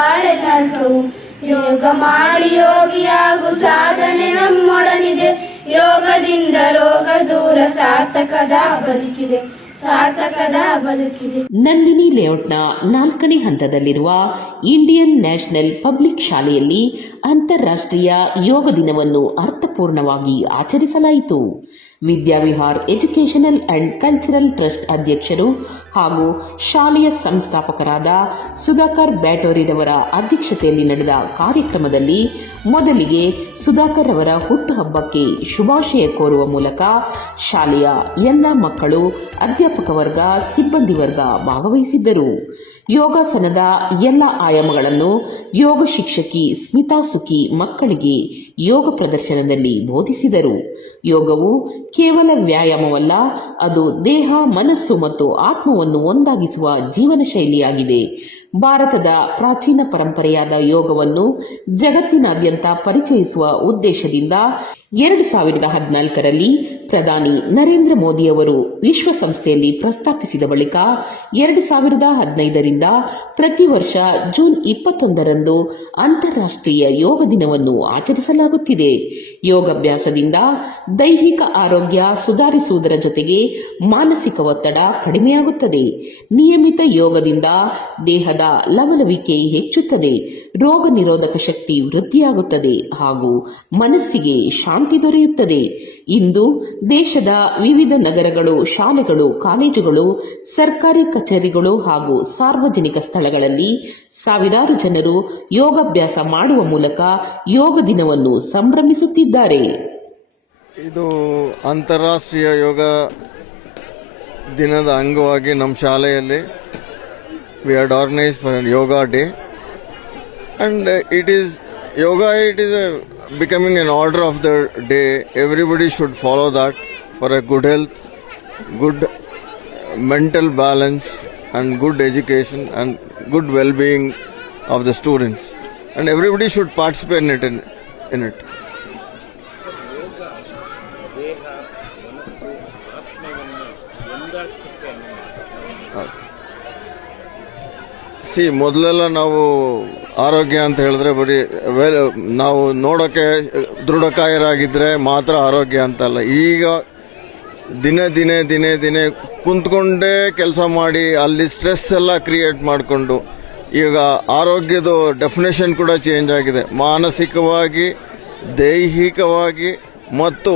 ಬಾಳೆ ನರ್ಕವು. ಯೋಗ ಮಾಡಿ ಯೋಗಿಯಾಗು ಸಾಧನೆ ನಮ್ಮೊಡನಿದೆ. ಯೋಗದಿಂದ ರೋಗ ದೂರ ಸಾರ್ಥಕದ ಬದುಕಿದೆ. ನಂದಿನಿ ಲೇಔಟ್ನ 4ನೇ ಹಂತದಲ್ಲಿರುವ ಇಂಡಿಯನ್ ನ್ಯಾಷನಲ್ ಪಬ್ಲಿಕ್ ಶಾಲೆಯಲ್ಲಿ ಅಂತಾರಾಷ್ಟ್ರೀಯ ಯೋಗ ದಿನವನ್ನು ಅರ್ಥಪೂರ್ಣವಾಗಿ ಆಚರಿಸಲಾಯಿತು. Vidyavihar educational and cultural trust ಅಧ್ಯಕ್ಷರು ಹಾಗೂ ಶಾಲೆಯ ಸಂಸ್ಥಾಪಕರಾದ ಸುಧಾಕರ್ ಬ್ಯಾಟೋರಿರವರ ಅಧ್ಯಕ್ಷತೆಯಲ್ಲಿ ನಡೆದ ಕಾರ್ಯಕ್ರಮದಲ್ಲಿ ಮೊದಲಿಗೆ ಸುಧಾಕರ್ ಅವರ ಹುಟ್ಟುಹಬ್ಬಕ್ಕೆ ಶುಭಾಶಯ ಕೋರುವ ಮೂಲಕ ಶಾಲೆಯ ಎಲ್ಲ ಮಕ್ಕಳು, ಅಧ್ಯಾಪಕ ವರ್ಗ, ಸಿಬ್ಬಂದಿ ವರ್ಗ ಭಾಗವಹಿಸಿದ್ದರು. ಯೋಗಾಸನದ ಎಲ್ಲ ಆಯಾಮಗಳನ್ನು ಯೋಗ ಶಿಕ್ಷಕಿ ಸ್ಮಿತಾ ಸುಖಿ ಮಕ್ಕಳಿಗೆ ಯೋಗ ಪ್ರದರ್ಶನದಲ್ಲಿ ಬೋಧಿಸಿದರು. ಯೋಗವು ಕೇವಲ ವ್ಯಾಯಾಮವಲ್ಲ, ಅದು ದೇಹ, ಮನಸ್ಸು ಮತ್ತು ಆತ್ಮವನ್ನು ಒಂದಾಗಿಸುವ ಜೀವನ ಶೈಲಿಯಾಗಿದೆ. ಭಾರತದ ಪ್ರಾಚೀನ ಪರಂಪರೆಯಾದ ಯೋಗವನ್ನು ಜಗತ್ತಿನಾದ್ಯಂತ ಪರಿಚಯಿಸುವ ಉದ್ದೇಶದಿಂದ 2014ರಲ್ಲಿ ಪ್ರಧಾನಿ ನರೇಂದ್ರ ಮೋದಿ ಅವರು ವಿಶ್ವಸಂಸ್ಥೆಯಲ್ಲಿ ಪ್ರಸ್ತಾಪಿಸಿದ ಬಳಿಕ 2015ರಿಂದ ಪ್ರತಿ ವರ್ಷ ಜೂನ್ 21ರಂದು ಅಂತಾರಾಷ್ಟ್ರೀಯ ಯೋಗ ದಿನವನ್ನು ಆಚರಿಸಲಾಗುತ್ತಿದೆ. ಯೋಗಾಭ್ಯಾಸದಿಂದ ದೈಹಿಕ ಆರೋಗ್ಯ ಸುಧಾರಿಸುವುದರ ಜೊತೆಗೆ ಮಾನಸಿಕ ಒತ್ತಡ ಕಡಿಮೆಯಾಗುತ್ತದೆ. ನಿಯಮಿತ ಯೋಗದಿಂದ ದೇಹದ ಲವಲವಿಕೆ ಹೆಚ್ಚುತ್ತದೆ, ರೋಗ ನಿರೋಧಕ ಶಕ್ತಿ ವೃದ್ಧಿಯಾಗುತ್ತದೆ ಹಾಗೂ ಮನಸ್ಸಿಗೆ ಶಾಂತಿ ದೊರೆಯುತ್ತದೆ. ಇಂದು ದೇಶದ ವಿವಿಧ ನಗರಗಳು, ಶಾಲೆಗಳು, ಕಾಲೇಜುಗಳು, ಸರ್ಕಾರಿ ಕಚೇರಿಗಳು ಹಾಗೂ ಸಾರ್ವಜನಿಕ ಸ್ಥಳಗಳಲ್ಲಿ ಸಾವಿರಾರು ಜನರು ಯೋಗಾಭ್ಯಾಸ ಮಾಡುವ ಮೂಲಕ ಯೋಗ ದಿನವನ್ನು ಸಂಭ್ರಮಿಸುತ್ತಿದ್ದಾರೆ. ಇದು ಅಂತಾರಾಷ್ಟ್ರೀಯ ಯೋಗ ದಿನದ ಅಂಗವಾಗಿ ನಮ್ಮ ಶಾಲೆಯಲ್ಲಿ we had organized for yoga day, and it is becoming an order of the day. Everybody should follow that for a good health, good mental balance and good education and good well-being of the students, and everybody should participate in it. ಮೊದಲೆಲ್ಲ ನಾವು ಆರೋಗ್ಯ ಅಂತ ಹೇಳಿದ್ರೆ ಬರೀ ನಾವು ನೋಡೋಕ್ಕೆ ದೃಢಕಾಯರಾಗಿದ್ದರೆ ಮಾತ್ರ ಆರೋಗ್ಯ ಅಂತಲ್ಲ. ಈಗ ದಿನೇ ದಿನೇ ದಿನೇ ದಿನೇ ಕುಂತ್ಕೊಂಡೇ ಕೆಲಸ ಮಾಡಿ ಅಲ್ಲಿ ಸ್ಟ್ರೆಸ್ ಎಲ್ಲ ಕ್ರಿಯೇಟ್ ಮಾಡಿಕೊಂಡು ಈಗ ಆರೋಗ್ಯದ ಡೆಫಿನೇಷನ್ ಕೂಡ ಚೇಂಜ್ ಆಗಿದೆ. ಮಾನಸಿಕವಾಗಿ, ದೈಹಿಕವಾಗಿ ಮತ್ತು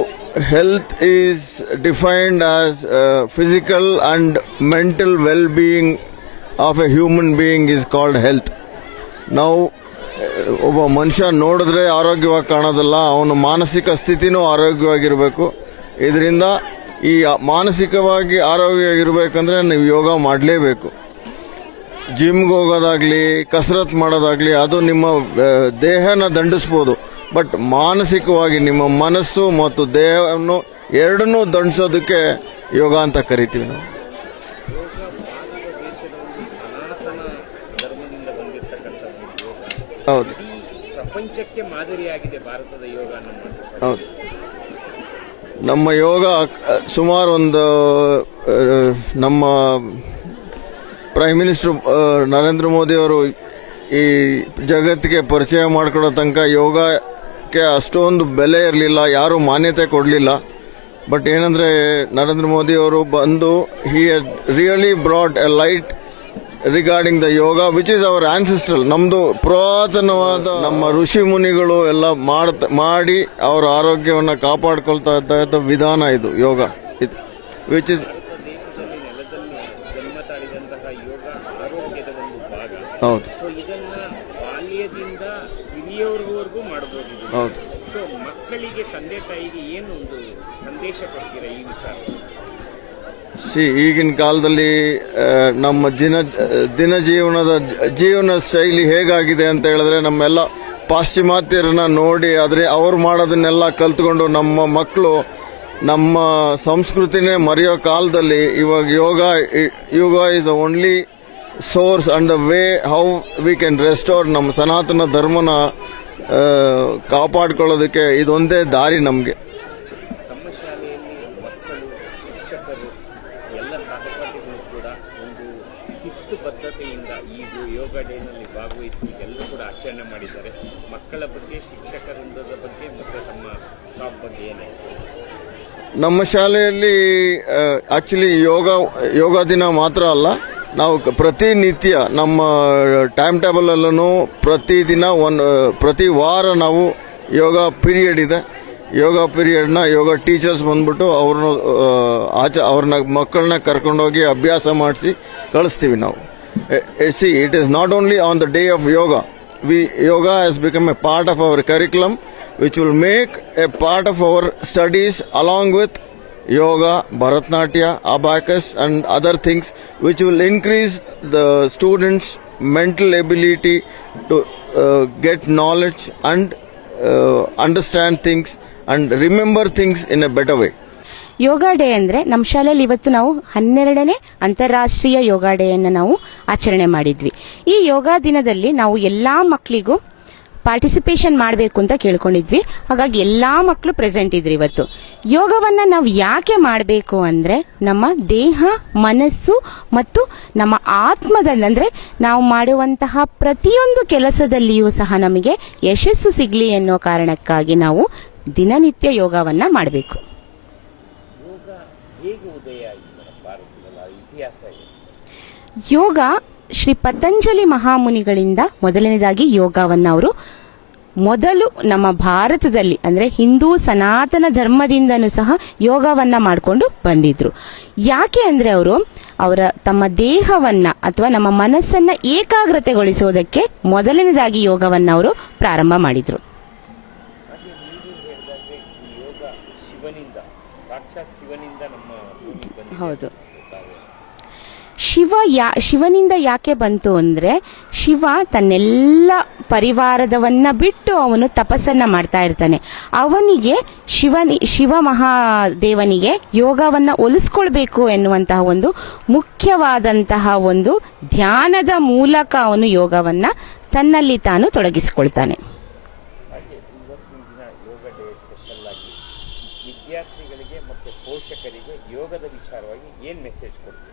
health is defined as physical and mental well being of a human being is called health. ನಾವು ಒಬ್ಬ ಮನುಷ್ಯ ನೋಡಿದ್ರೆ ಆರೋಗ್ಯವಾಗಿ ಕಾಣೋದಲ್ಲ, ಅವನು ಮಾನಸಿಕ ಸ್ಥಿತಿನೂ ಆರೋಗ್ಯವಾಗಿರಬೇಕು. ಇದರಿಂದ ಈ ಮಾನಸಿಕವಾಗಿ ಆರೋಗ್ಯವಾಗಿರಬೇಕಂದ್ರೆ ನೀವು ಯೋಗ ಮಾಡಲೇಬೇಕು. ಜಿಮ್ಗೆ ಹೋಗೋದಾಗಲಿ, ಕಸರತ್ತು ಮಾಡೋದಾಗಲಿ ಅದು ನಿಮ್ಮ ದೇಹನ ದಂಡಿಸ್ಬೋದು, ಬಟ್ ಮಾನಸಿಕವಾಗಿ ನಿಮ್ಮ ಮನಸ್ಸು ಮತ್ತು ದೇಹವನ್ನು ಎರಡನ್ನೂ ದಂಡಿಸೋದಕ್ಕೆ ಯೋಗ ಅಂತ ಕರಿತೀವಿ ನಾವು. ಹೌದು, ಪ್ರಪಂಚಕ್ಕೆ ಮಾದರಿಯಾಗಿದೆ ಭಾರತದ ಯೋಗ. ಹೌದು, ನಮ್ಮ ಯೋಗ ಸುಮಾರು ನಮ್ಮ ಪ್ರೈಮ್ ಮಿನಿಸ್ಟರ್ ನರೇಂದ್ರ ಮೋದಿ ಅವರು ಈ ಜಗತ್ತಿಗೆ ಪರಿಚಯ ಮಾಡಿಕೊಡೋ ತನಕ ಯೋಗಕ್ಕೆ ಅಷ್ಟೊಂದು ಬೆಲೆ ಇರಲಿಲ್ಲ, ಯಾರೂ ಮಾನ್ಯತೆ ಕೊಡಲಿಲ್ಲ. ಬಟ್ ಏನಂದರೆ ನರೇಂದ್ರ ಮೋದಿ ಅವರು ಬಂದು ಹಿ really brought A light regarding the yoga which is our ancestral. ನಮ್ಮದು ಪುರಾತನವಾದ ನಮ್ಮ ಋಷಿ ಮುನಿಗಳು ಎಲ್ಲ ಮಾಡಿ ಅವರ ಆರೋಗ್ಯವನ್ನು ಕಾಪಾಡ್ಕೊಳ್ತಾ ಇದ್ದ ವಿಧಾನ ಇದು ಯೋಗ. ಇದು ವಿಚ್ ಇಸ್ ಹೌದು, ಹೌದು. ಮಕ್ಕಳಿಗೆ, ತಂದೆ ತಾಯಿಗೆ ಏನು ಒಂದು ಸಂದೇಶ ಕೊಡ್ತೀರಾ ಈ ವಿಚಾರ? ಈಗಿನ ಕಾಲದಲ್ಲಿ ನಮ್ಮ ಜೀವನ ಶೈಲಿ ಹೇಗಾಗಿದೆ ಅಂತ ಹೇಳಿದ್ರೆ, ನಮ್ಮೆಲ್ಲ ಪಾಶ್ಚಿಮಾತ್ಯರನ್ನ ನೋಡಿ ಅವ್ರು ಮಾಡೋದನ್ನೆಲ್ಲ ಕಲ್ತ್ಕೊಂಡು ನಮ್ಮ ಮಕ್ಕಳು ನಮ್ಮ ಸಂಸ್ಕೃತಿನೇ ಮರೆಯೋ ಕಾಲದಲ್ಲಿ ಇವಾಗ yoga is the only source and the way how we can restore ನಮ್ಮ ಸನಾತನ ಧರ್ಮನ ಕಾಪಾಡ್ಕೊಳ್ಳೋದಕ್ಕೆ ಇದೊಂದೇ ದಾರಿ ನಮಗೆ. ಶಿಸ್ತು ಬದ್ಧತೆಯಿಂದ ಈ ಯೋಗ ಡೇನಲ್ಲಿ ಭಾಗವಹಿಸಿ ಎಲ್ಲ ಆಚರಣೆ ಮಾಡಿದ್ದಾರೆ. ಮಕ್ಕಳ ಬಗ್ಗೆ, ಶಿಕ್ಷಕ ವೃಂದದ ಬಗ್ಗೆ ಮತ್ತು ತಮ್ಮ ಸ್ಟಾಫ್ ಬಗ್ಗೆ ಏನಾಯಿತು? ನಮ್ಮ ಶಾಲೆಯಲ್ಲಿ ಆ್ಯಕ್ಚುಲಿ ಯೋಗ ದಿನ ಮಾತ್ರ ಅಲ್ಲ, ನಾವು ಪ್ರತಿನಿತ್ಯ ನಮ್ಮ ಟೈಮ್ ಟೇಬಲಲ್ಲೂ ಪ್ರತಿದಿನ ಪ್ರತಿ ವಾರ ನಾವು ಯೋಗ ಪೀರಿಯಡ್ ಇದೆ. ಯೋಗ ಪೀರಿಯಡ್ನ ಯೋಗ ಟೀಚರ್ಸ್ ಬಂದ್ಬಿಟ್ಟು ಅವ್ರನ್ನ ಮಕ್ಕಳನ್ನ ಕರ್ಕೊಂಡೋಗಿ ಅಭ್ಯಾಸ ಮಾಡಿಸಿ ಕಳಿಸ್ತೀವಿ ನಾವು. It is not only on the day of yoga. Yoga has become a part of our curriculum, which will make a part of our studies along with yoga, Bharatnatyam, abacus and other things, which will increase the students' mental ability to get knowledge and understand things and remember things in a better way. Yoga day ಅಂದರೆ ನಮ್ಮ ಶಾಲೆಯಲ್ಲಿ ಇವತ್ತು ನಾವು 12ನೇ ಅಂತಾರಾಷ್ಟ್ರೀಯ ಯೋಗ ಡೇಯನ್ನು ನಾವು ಆಚರಣೆ ಮಾಡಿದ್ವಿ. ಈ ಯೋಗ ದಿನದಲ್ಲಿ ನಾವು ಎಲ್ಲ ಮಕ್ಕಳಿಗೂ ಪಾರ್ಟಿಸಿಪೇಷನ್ ಮಾಡಬೇಕು ಅಂತ ಕೇಳ್ಕೊಂಡಿದ್ವಿ. ಹಾಗಾಗಿ ಎಲ್ಲ ಮಕ್ಕಳು ಪ್ರೆಸೆಂಟ್ ಇದ್ರು ಇವತ್ತು. ಯೋಗವನ್ನು ನಾವು ಯಾಕೆ ಮಾಡಬೇಕು ಅಂದರೆ ನಮ್ಮ ದೇಹ, ಮನಸ್ಸು ಮತ್ತು ನಮ್ಮ ಆತ್ಮದಲ್ಲಿ, ಅಂದರೆ ನಾವು ಮಾಡುವಂತಹ ಪ್ರತಿಯೊಂದು ಕೆಲಸದಲ್ಲಿಯೂ ಸಹ ನಮಗೆ ಯಶಸ್ಸು ಸಿಗಲಿ ಎನ್ನೋ ಕಾರಣಕ್ಕಾಗಿ ನಾವು ದಿನನಿತ್ಯ ಯೋಗವನ್ನು ಮಾಡಬೇಕು. ಹೇಗೆ ಉದಯ ಆಯಿತು ಭಾರತದಲ್ಲಿ? ಇತಿಹಾಸ ಇದೆ. ಯೋಗ ಶ್ರೀ ಪತಂಜಲಿ ಮಹಾಮುನಿಗಳಿಂದ ಮೊದಲನೇದಾಗಿ ಯೋಗವನ್ನು ಅವರು ಮೊದಲು ನಮ್ಮ ಭಾರತದಲ್ಲಿ, ಅಂದರೆ ಹಿಂದೂ ಸನಾತನ ಧರ್ಮದಿಂದನೂ ಸಹ ಯೋಗವನ್ನು ಮಾಡಿಕೊಂಡು ಬಂದಿದ್ರು. ಯಾಕೆ ಅಂದರೆ ಅವರ ತಮ್ಮ ದೇಹವನ್ನು ಅಥವಾ ನಮ್ಮ ಮನಸ್ಸನ್ನು ಏಕಾಗ್ರತೆಗೊಳಿಸೋದಕ್ಕೆ ಮೊದಲನೇದಾಗಿ ಯೋಗವನ್ನು ಅವರು ಪ್ರಾರಂಭ ಮಾಡಿದರು. ಹೌದು, ಶಿವನಿಂದ ಯಾಕೆ ಬಂತು ಅಂದರೆ, ಶಿವ ತನ್ನೆಲ್ಲ ಪರಿವಾರದವನ್ನ ಬಿಟ್ಟು ಅವನು ತಪಸ್ಸನ್ನ ಮಾಡ್ತಾ ಇರ್ತಾನೆ. ಅವನಿಗೆ ಶಿವ ಮಹಾದೇವನಿಗೆ ಯೋಗವನ್ನ ಒಲಿಸ್ಕೊಳ್ಬೇಕು ಎನ್ನುವಂತಹ ಒಂದು ಮುಖ್ಯವಾದಂತಹ ಒಂದು ಧ್ಯಾನದ ಮೂಲಕ ಅವನು ಯೋಗವನ್ನ ತನ್ನಲ್ಲಿ ತಾನು ತೊಡಗಿಸಿಕೊಳ್ತಾನೆ. ವಿದ್ಯಾರ್ಥಿಗಳಿಗೆ ಮತ್ತು ಪೋಷಕರಿಗೆ ಯೋಗದ ವಿಚಾರವಾಗಿ ಏನು ಮೆಸೇಜ್ ಕೊಡ್ತೀರಾ?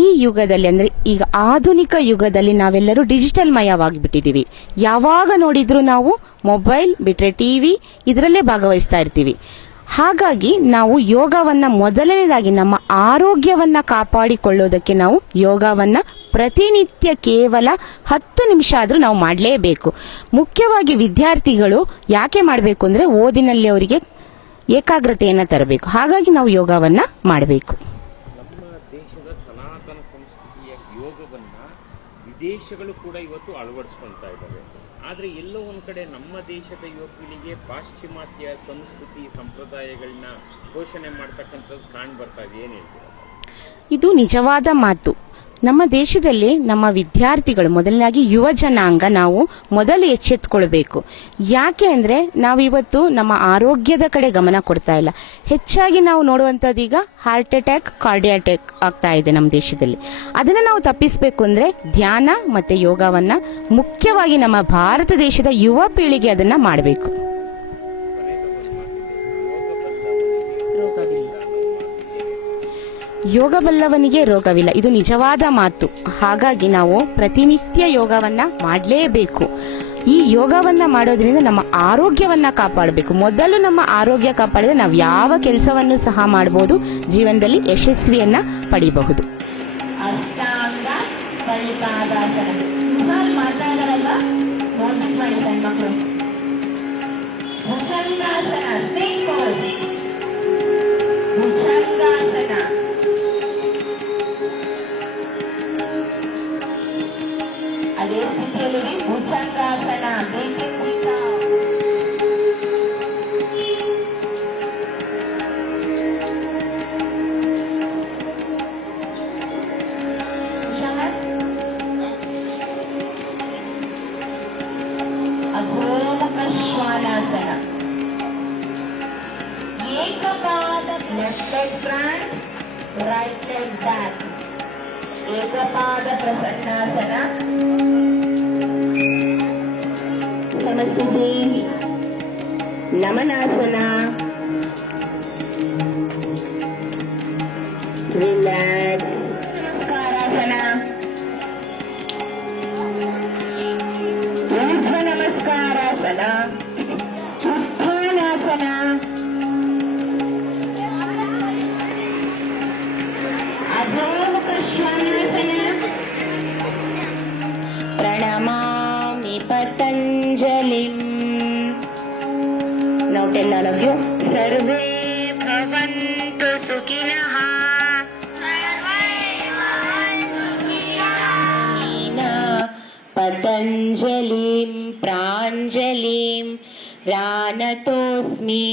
ಈ ಯುಗದಲ್ಲಿ, ಅಂದರೆ ಈಗ ಆಧುನಿಕ ಯುಗದಲ್ಲಿ ನಾವೆಲ್ಲರೂ ಡಿಜಿಟಲ್ ಮಯವಾಗಿಬಿಟ್ಟಿದ್ದೀವಿ. ಯಾವಾಗ ನೋಡಿದ್ರು ನಾವು ಮೊಬೈಲ್ ಬಿಟ್ಟರೆ ಟಿವಿ ಇದರಲ್ಲೇ ಭಾಗವಹಿಸ್ತಾ ಇರ್ತೀವಿ. ಹಾಗಾಗಿ ನಾವು ಯೋಗವನ್ನು ಮೊದಲನೇದಾಗಿ ನಮ್ಮ ಆರೋಗ್ಯವನ್ನು ಕಾಪಾಡಿಕೊಳ್ಳೋದಕ್ಕೆ ನಾವು ಯೋಗವನ್ನು ಪ್ರತಿನಿತ್ಯ ಕೇವಲ 10 ನಿಮಿಷ ಆದರೂ ನಾವು ಮಾಡಲೇಬೇಕು. ಮುಖ್ಯವಾಗಿ ವಿದ್ಯಾರ್ಥಿಗಳು ಯಾಕೆ ಮಾಡಬೇಕು ಅಂದರೆ ಓದಿನಲ್ಲಿ ಅವರಿಗೆ ಏಕಾಗ್ರತೆಯನ್ನು ತರಬೇಕು. ಹಾಗಾಗಿ ನಾವು ಯೋಗವನ್ನು ಮಾಡಬೇಕು. ನಮ್ಮ ದೇಶದ ಸನಾತನ ಸಂಸ್ಕೃತಿಯ ಯೋಗವನ್ನು ವಿದೇಶಗಳು ಕೂಡ ಇವತ್ತು ಅಳವಡಿಸ್ಕೊಳ್ತಾ ಇದ್ದಾವೆ. ಆದರೆ ಎಲ್ಲೋ ಒಂದು ಕಡೆ ನಮ್ಮ ದೇಶದ ಯುವ ಪೀಳಿಗೆ ಪಾಶ್ಚಿಮಾತ್ಯ ಸಂಸ್ಕೃತಿ ಸಂಪ್ರದಾಯಗಳನ್ನ ಪೋಷಣೆ ಮಾಡ್ತಕ್ಕಂಥದ್ದು ಕಾಣ್ ಬರ್ತಾ ಇದೆ. ಏನು ಹೇಳ್ತೀರಾ? ಇದು ನಿಜವಾದ ಮಾತು. ನಮ್ಮ ದೇಶದಲ್ಲಿ ನಮ್ಮ ವಿದ್ಯಾರ್ಥಿಗಳು, ಮೊದಲನೇದಾಗಿ ಯುವ ಜನಾಂಗ, ನಾವು ಮೊದಲು ಎಚ್ಚೆತ್ತುಕೊಳ್ಬೇಕು. ಯಾಕೆ ಅಂದರೆ ನಾವಿವತ್ತು ನಮ್ಮ ಆರೋಗ್ಯದ ಕಡೆ ಗಮನ ಕೊಡ್ತಾ ಇಲ್ಲ. ಹೆಚ್ಚಾಗಿ ನಾವು ನೋಡುವಂಥದ್ದು ಈಗ ಹಾರ್ಟ್ ಅಟ್ಯಾಕ್, ಕಾರ್ಡಿಯಾ ಅಟ್ಯಾಕ್ ಆಗ್ತಾ ಇದೆ ನಮ್ಮ ದೇಶದಲ್ಲಿ. ಅದನ್ನು ನಾವು ತಪ್ಪಿಸಬೇಕು ಅಂದರೆ ಧ್ಯಾನ ಮತ್ತು ಯೋಗವನ್ನು ಮುಖ್ಯವಾಗಿ ನಮ್ಮ ಭಾರತ ದೇಶದ ಯುವ ಪೀಳಿಗೆ ಅದನ್ನು ಮಾಡಬೇಕು. ಯೋಗ ಬಲ್ಲವನಿಗೆ ರೋಗವಿಲ್ಲ, ಇದು ನಿಜವಾದ ಮಾತು. ಹಾಗಾಗಿ ನಾವು ಪ್ರತಿನಿತ್ಯ ಯೋಗವನ್ನು ಮಾಡಲೇಬೇಕು. ಈ ಯೋಗವನ್ನು ಮಾಡೋದ್ರಿಂದ ನಮ್ಮ ಆರೋಗ್ಯವನ್ನು ಕಾಪಾಡಬೇಕು. ಮೊದಲು ನಮ್ಮ ಆರೋಗ್ಯ ಕಾಪಾಡಿದ್ರೆ ನಾವು ಯಾವ ಕೆಲಸವನ್ನು ಸಹ ಮಾಡ್ಬೋದು, ಜೀವನದಲ್ಲಿ ಯಶಸ್ವಿಯನ್ನ ಪಡಿಬಹುದು. ಅದೇ ಸ್ಥಿತಿಯಲ್ಲಿ ಭುಜಂಗಾಸನ, ಅಧೋಮುಖ ಶ್ವಾನಾಸನ, ಏಕಪಾದ left leg front, right leg back, ಏಕಪಾದ ಪ್ರಸನ್ನಾಸನ, ಸಮಸ್ಥಿತಿ, ನಮನಾಸನ, ರಿಲ್ಯಾಕ್ಸ್, ನಮಸ್ಕಾರಾಸನ, ಊರ್ಧ್ವ ನಮಸ್ಕಾರಾಸನ, Uttanasana, ಅಧೋಮುಖ ಶ್ವಾನಾಸನ. ಪ್ರಣಮಾಮಿ ಪತಂಜಲಿಂ. Now tell all of you. ಸರ್ವೇ ಭವಂತು ಸುಖಿನಃ. ಪತಂಜಲಿಂ ಪ್ರಾಂಜಲಿಂ ರಾನತೋಸ್ಮಿ